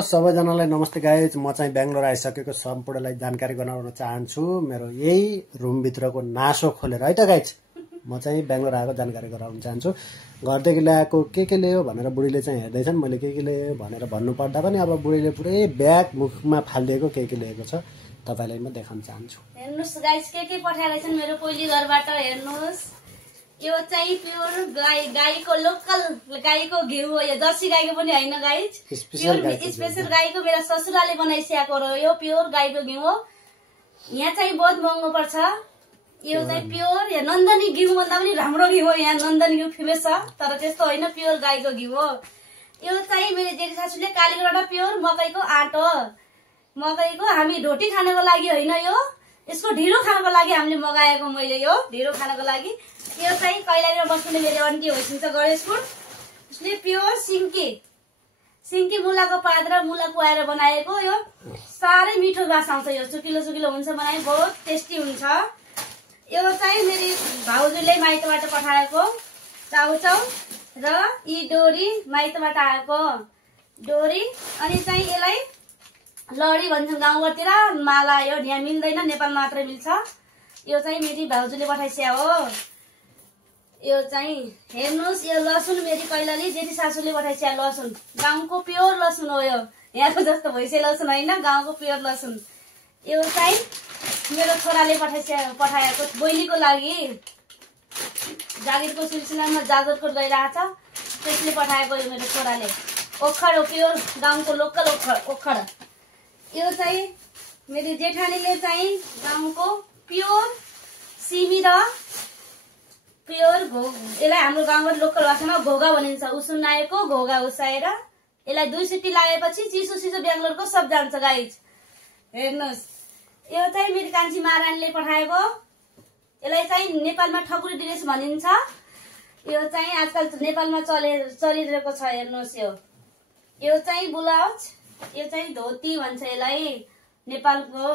सबैजनालाई नमस्ते गाइज। म चाहिँ बेंगलोर आइसकेको सम्पूर्णलाई जानकारी गराउन चाहन्छु। मेरो यही रुम भित्रको नासो खोलेर है त गाइज, म चाहिँ बेंगलोर आएको जानकारी गराउन चाहन्छु। घरदेखि ल्याएको के ल्यायो भनेर बुढीले चाहिँ हेर्दैछन्। मैले के ल्यायो भनेर भन्नु पर्दा पनि अब बुढीले पुरै ब्याग मुखमा फालिदिएको के ल्याएको छ तपाईलाई म देखाउन चाहन्छु। हेर्नुस् गाइज, के पठाइरहेछन् मेरो कोइली घरबाट। हेर्नुस्, यो चाहिँ प्योर गाईको लोकल गाईको घिउ हो। यो जर्सी गाईको पनि हैन गाइज, स्पेशल गाईको मेरा ससुराले बनाइसकेको हो। यो प्योर गाईको घिउ हो। यहाँ चाहिँ बहुत महँगो पर्छ। यो चाहिँ प्योर या नन्दनी घिउ भन्दा पनि राम्रो घिउ हो। यहाँ नन्दनी घिउ फेमस छ, तर त्यस्तो हैन, प्योर गाईको घिउ हो। यो चाहिँ मेरो जेठी सासूले कालीगढबाट प्योर मकैको आँट हो। मकैको हामी ढोटी खानको लागि हैन, यो यसको ढिँडो खानको लागि हामीले मगाएको। मैले यो ढिँडो खानको लागि। यो चाहिँ कैलालीमा बस्ने मेरो आन्टी होइसिन्छ गणेशपुर, उसले प्योर सिङ्की मुलाको पात र मुला कुहाएर बनाएको। यो साह्रै मिठो बास आउँछ। यो सुकिलो हुन्छ, बनाए बहुत टेस्टी हुन्छ। यो चाहिँ मेरो भाउजूले माइतबाट पठाएको चाउचाउ र यी डोरी माइतबाट आएको डोरी। अनि चाहिँ यसलाई लडी भन्छन् गाउँघरतिर, माला। यो यहाँ मिल्दैन, नेपाल मात्रै मिल्छ। यो चाहिँ मेरी भाउजूले पठाइस्या हो। यो चाहिँ हेर्नुस्, यो लसुन मेरी कैलाली जेठी सासूले पठाइस्या लसुन। गाउँको प्योर लसुन हो। यो यहाँको जस्तो भैँसे लसुन होइन, गाउँको प्योर लसुन। यो चाहिँ मेरो छोराले पठाएको बोइलीको लागि। जागिरको सिलसिलामा जागरकोट गइरहेछ, त्यसले पठाएको यो मेरो छोराले। ओखर हो, प्योर गाउँको लोकल ओखर। यो चाहिँ मेरो जेठानीले चाहिँ गाउँको प्योर सिमी र प्योर यसलाई हाम्रो गाउँमा लोकल भाषामा घोगा भनिन्छ। उसुनाएको घोगा उसाएर यसलाई 2 सिटी लगाएपछि चिसो बेंगलोरको सब जान्छ गाइज। हेर्नुहोस्, यो चाहिँ मेरो कान्छी महारानीले पठाएको। यसलाई चाहिँ नेपालमा ठकुरी ड्रेस भनिन्छ। यो चाहिँ आजकल नेपालमा चलिरहेको छ। हेर्नुहोस्, यो चाहिँ ब्लाउज, यो चाहिँ धोती भन्छ यसलाई नेपालको।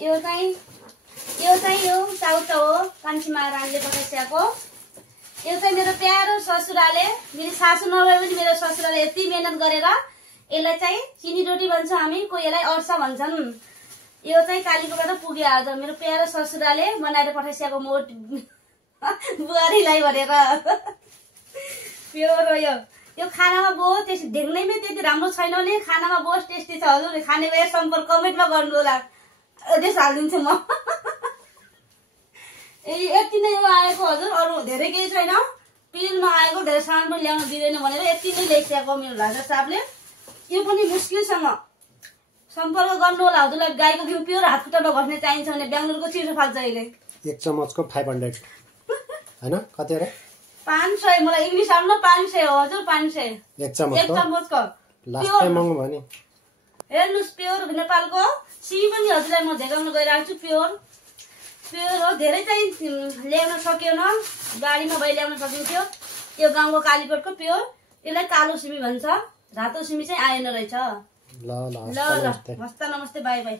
यो चाउचाउ हो, कान्छी महारानीले पठाइसकेको। यो चाहिँ मेरो प्यारो ससुराले, मेरो सासू नभए पनि मेरो ससुराले यति मेहनत गरेर यसलाई चाहिँ चिनी रोटी भन्छ हामी, कोही यसलाई अर्सा भन्छन्। यो चाहिँ कालीकोबाट पुग्यो आज। मेरो प्यारो ससुराले बनाएर पठाइसकेको मोट बुहारीलाई भनेर। प्योर हो यो खानामा बहुत टेस्टी। देख्नैमै त्यति राम्रो छैन भने खानामा बहुत टेस्टी छ। हजुर खाने भए सम्पर्क कमेन्टमा गर्नु होला, एड्रेस हालिदिन्छु म। यति नै हो आएको हजुर, अरू धेरै केही छैन। पिरियडमा आएको धेरै सामान पनि ल्याउन दिँदैन भनेर यति नै लेखिसकेको मेरो राजा साहबले। यो पनि मुस्किलसँग सम्पर्क गर्नु होला हजुरलाई। गाईको घिउ प्योर हात खुट्टामा घस्ने चाहिन्छ भने बेंगलोरको छिटो फाल्छ अहिले। 1 चमचको 500 हैन, कति रे? 500। मलाई इंग्लिश आउनु 500 हो हजुर, 500 1 चमचको। लास्ट टाइम महँगो भयो नि। हेर्नुस्, प्योर नेपालको सिमी पनि हजुरलाई म देखाउन गइरहेको छु। प्योर हो। धेरै चाहिँ ल्याउन सकिएन, गाडीमा भइ ल्याउन सकिन्थ्यो। यो गाउँको कालीकोटको प्योर, यसलाई कालो सिमी भन्छ। रातो सिमी चाहिँ आएन रहेछ। ल हस्त नमस्ते, बाई बाई।